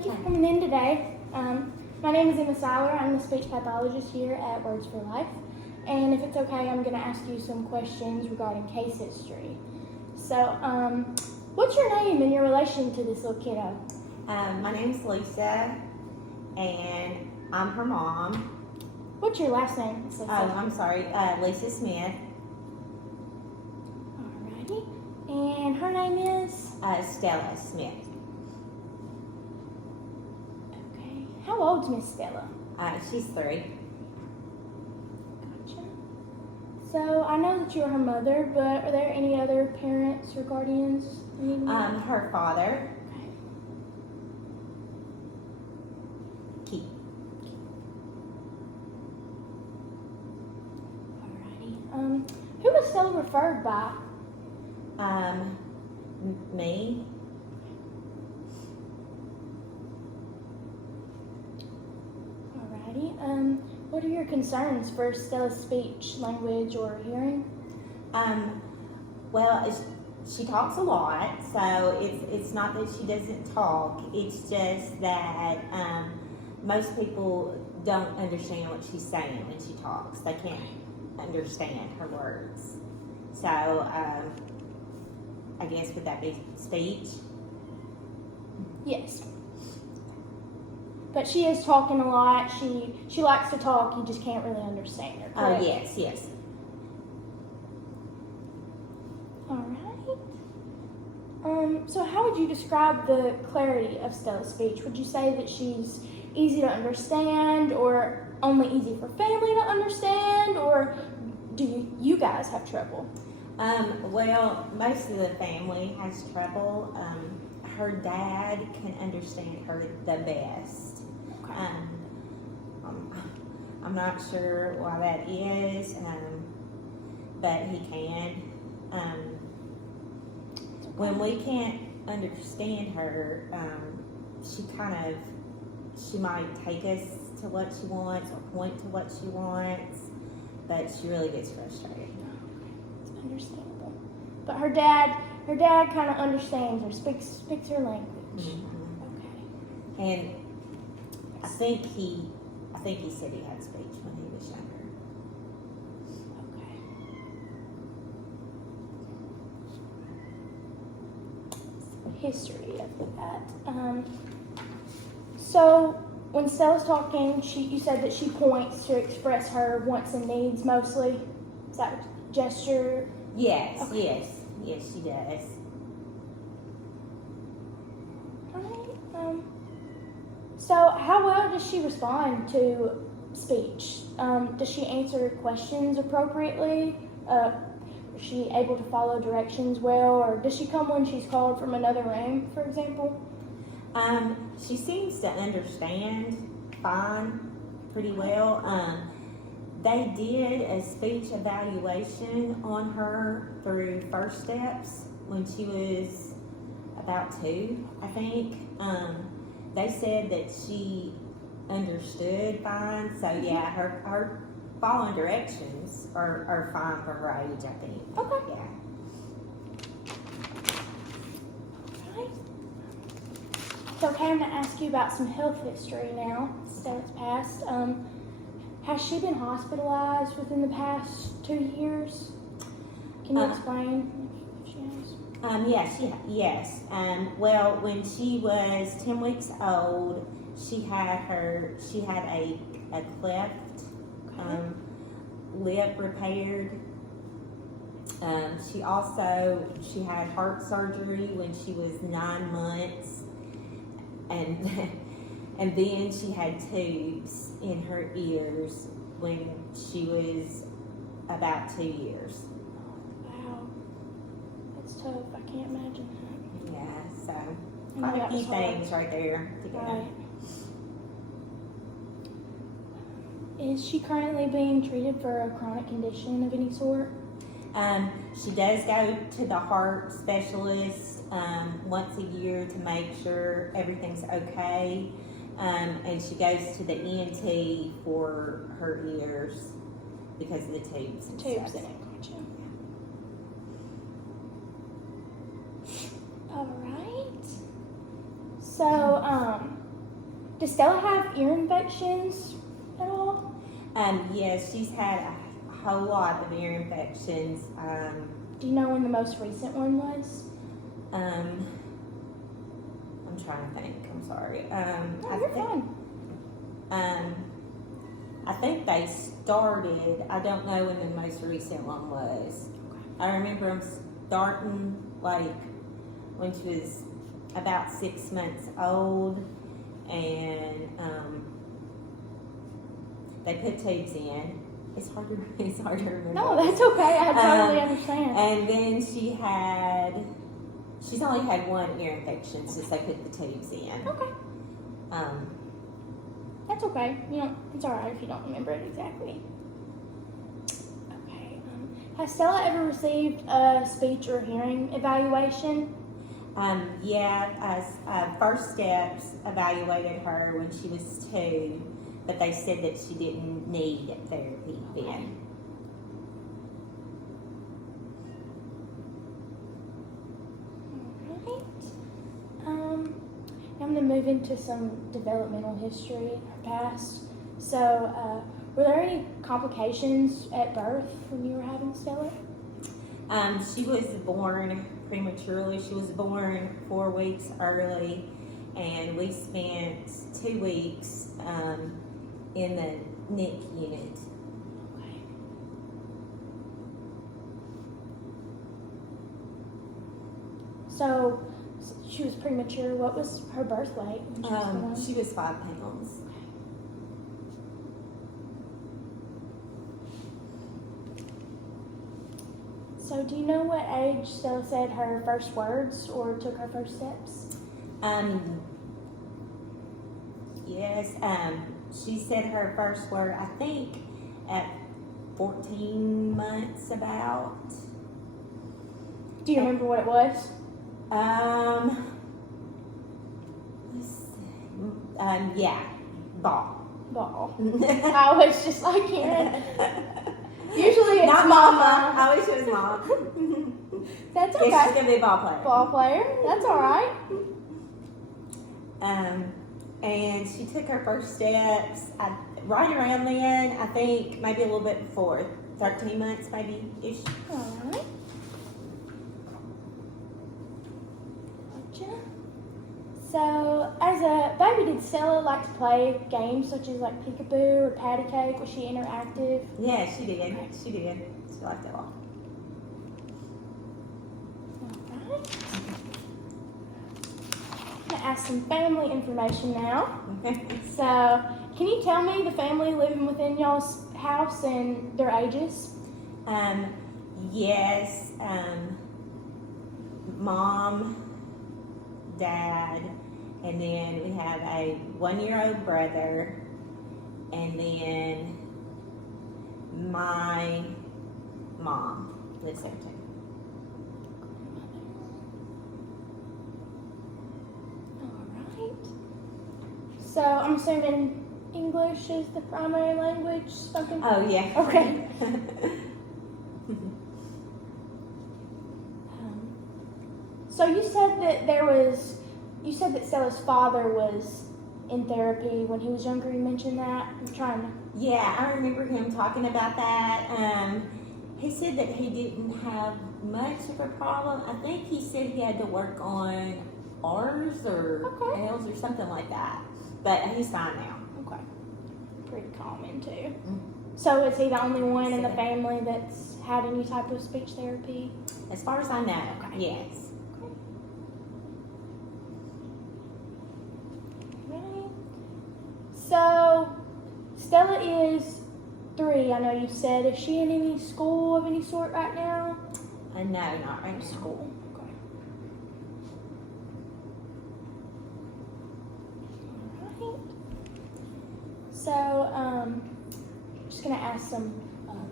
thank you for coming in today. My name is Emma Seiler. I'm the speech pathologist here at Words for Life. And if it's okay, I'm going to ask you some questions regarding case history. So, what's your name and your relation to this little kiddo? My name's Lisa, and I'm her mom. What's your last name? Oh, I'm sorry, Lisa Smith. Alrighty. And her name is? Stella Smith. Okay. How old's Miss Stella? She's 3. Gotcha. So, I know that you're her mother, but are there any other parents or guardians? Her father, Keith. Alrighty. Who was Stella referred by? Me. Alrighty. What are your concerns for Stella's speech, language, or hearing? Well, she talks a lot, so it's not that she doesn't talk. It's just that most people don't understand what she's saying when she talks. They can't understand her words. So, I guess would that be speech? Yes. But she is talking a lot. She likes to talk. You just can't really understand her. Correct? Oh, yes. Alright. So how would you describe the clarity of Stella's speech? Would you say that she's easy to understand, or only easy for family to understand, or do you guys have trouble? Well, most of the family has trouble. Her dad can understand her the best. Okay. I'm not sure why that is, but he can. When we can't understand her, she might take us to what she wants or point to what she wants, but she really gets frustrated. It's understandable. But her dad kind of understands her, speaks her language. Mm-hmm. Okay. And I think he said he had speech when he was younger. Okay. History of that. So when Stella's talking, you said that she points to express her wants and needs mostly. Is that gesture? Yes, Okay. yes, she does. Alright. So how well does she respond to speech? Does she answer questions appropriately? Is she able to follow directions well, or does she come when she's called from another room, for example? She seems to understand fine, pretty well. They did a speech evaluation on her through First Steps when she was about 2, I think. They said that she understood fine, so yeah, her following directions are fine for her age, I think. Okay. Yeah. Alright. So okay, I'm going to ask you about some health history now. Stella's passed. Has she been hospitalized within the past 2 years? Can you explain if she has? Yes. Well, when she was 10 weeks old, she had a cleft lip repaired. She had heart surgery when she was 9 months, and then she had tubes in her ears when she was about 2 years. Wow. That's tough. I can't imagine that. Yeah, so I know quite a that few was hard. things right there to go. Right. Is she currently being treated for a chronic condition of any sort? She does go to the heart specialist once a year to make sure everything's okay, and she goes to the ENT for her ears because of the tubes. And Tubes stuff. in it, gotcha. All right. So, Does Stella have ear infections at all? Yes, she's had a whole lot of ear infections. Do you know when the most recent one was? I'm trying to think. I'm sorry. No, you're fine. I think they started. I don't know when the most recent one was. I remember them starting like when she was about 6 months old, and they put tubes in. It's hard to remember. No, that's okay. I totally understand. And then she's only had one ear infection since they put the tubes in. Okay. That's okay. It's all right if you don't remember it exactly. Okay. Has Stella ever received a speech or hearing evaluation? First Steps evaluated her when she was 2, but they said that she didn't need therapy then. Alright. I'm going to move into some developmental history in her past. So, were there any complications at birth when you were having Stella? She was born prematurely. She was born 4 weeks early, and we spent 2 weeks in the NIC unit. Okay. So, she was premature. What was her birth weight when she was born? She was 5 pounds. So, do you know what age Stella said her first words or took her first steps? Yes, she said her first word, I think, at 14 months about. Do you remember what it was? Yeah, ball. Ball. I was just like hearing. Usually it's Not mama. I wish it was mom. That's Yeah, she's okay. gonna be a ball player. Ball player. That's all right. And she took her first steps right around then, I think maybe a little bit before, 13 months maybe ish. All right. Gotcha. So, as a baby, did Stella like to play games such as like peekaboo or patty cake? Was she interactive? Yeah, she did. She did. She liked it a lot. All right. I'm gonna ask some family information now. So, can you tell me the family living within y'all's house and their ages? Yes. Mom, Dad, and then we have a 1-year-old brother, and then my mom lives there too. Alright. So I'm assuming English is the primary language spoken? Oh, yeah. Okay. So you said that Stella's father was in therapy when he was younger. You mentioned that. I'm trying to. Yeah, I remember him talking about that. He said that he didn't have much of a problem. I think he said he had to work on R's or Okay. L's or something like that. But he's fine now. Okay. Pretty common too. Mm-hmm. So is he the only one in the family that's had any type of speech therapy? As far as I know, Okay. yes. Right. So Stella is 3. I know you said. Is she in any school of any sort right now? No, not right now. School. Okay. All right. So, just gonna ask some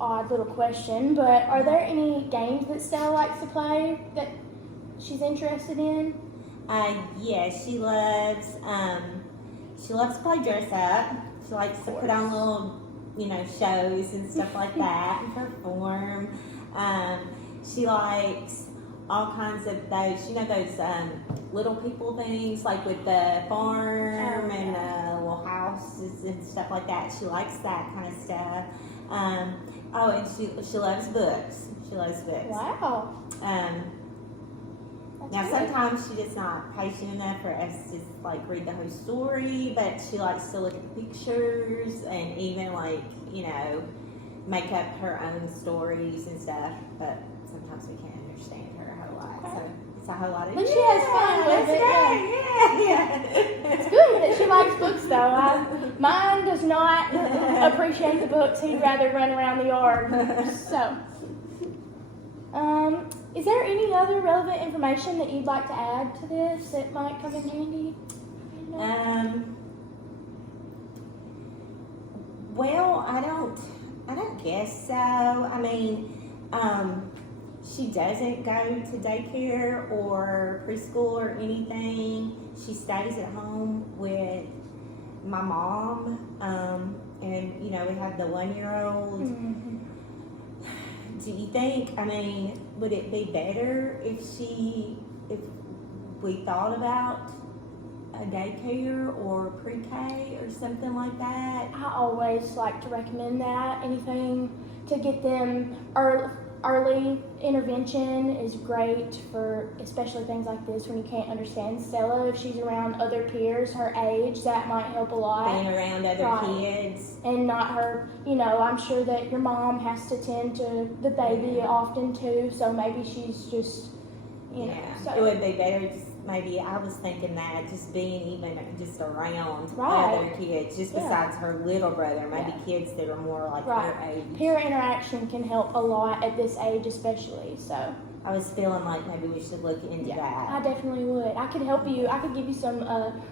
odd little question, but are there any games that Stella likes to play that she's interested in? Yes, she loves to play dress up. She likes to put on little, shows and stuff like that and perform. She likes all kinds of those, those little people things, like with the farm and little houses and stuff like that. She likes that kind of stuff. And she loves books. She loves books. Wow. Now, That's sometimes she is not patient enough for us to like read the whole story, but she likes to look at the pictures and even make up her own stories and stuff. But sometimes we can't understand her a whole lot, so it's a whole lot of. But she has fun with it. Yeah. It's good that she likes books, though. Mine does not appreciate the books. He'd rather run around the yard. So, is there any other relevant information that you'd like to add to this that might come in handy? Well, I don't guess so. I mean, she doesn't go to daycare or preschool or anything. She stays at home with my mom, and we have the 1-year-old. Mm-hmm. Do you think, would it be better if we thought about a daycare or pre-K or something like that? I always like to recommend that. Anything to get them early intervention is great for especially things like this when you can't understand Stella. If she's around other peers her age, that might help a lot. Being around other kids. And not her, I'm sure that your mom has to tend to the baby often too, so maybe she's just, So. It would be better just maybe, I was thinking that, just being even just around Right. other kids, just besides her little brother, maybe kids that are more like her age. Peer interaction can help a lot at this age especially, so. I was feeling like maybe we should look into that. I definitely would. I could help you. I could give you some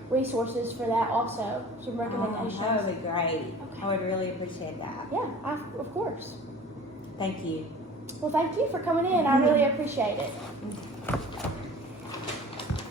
resources for that also, some recommendations. That would be great. Okay. I would really appreciate that. Yeah, of course. Thank you. Well, thank you for coming in. I really appreciate it.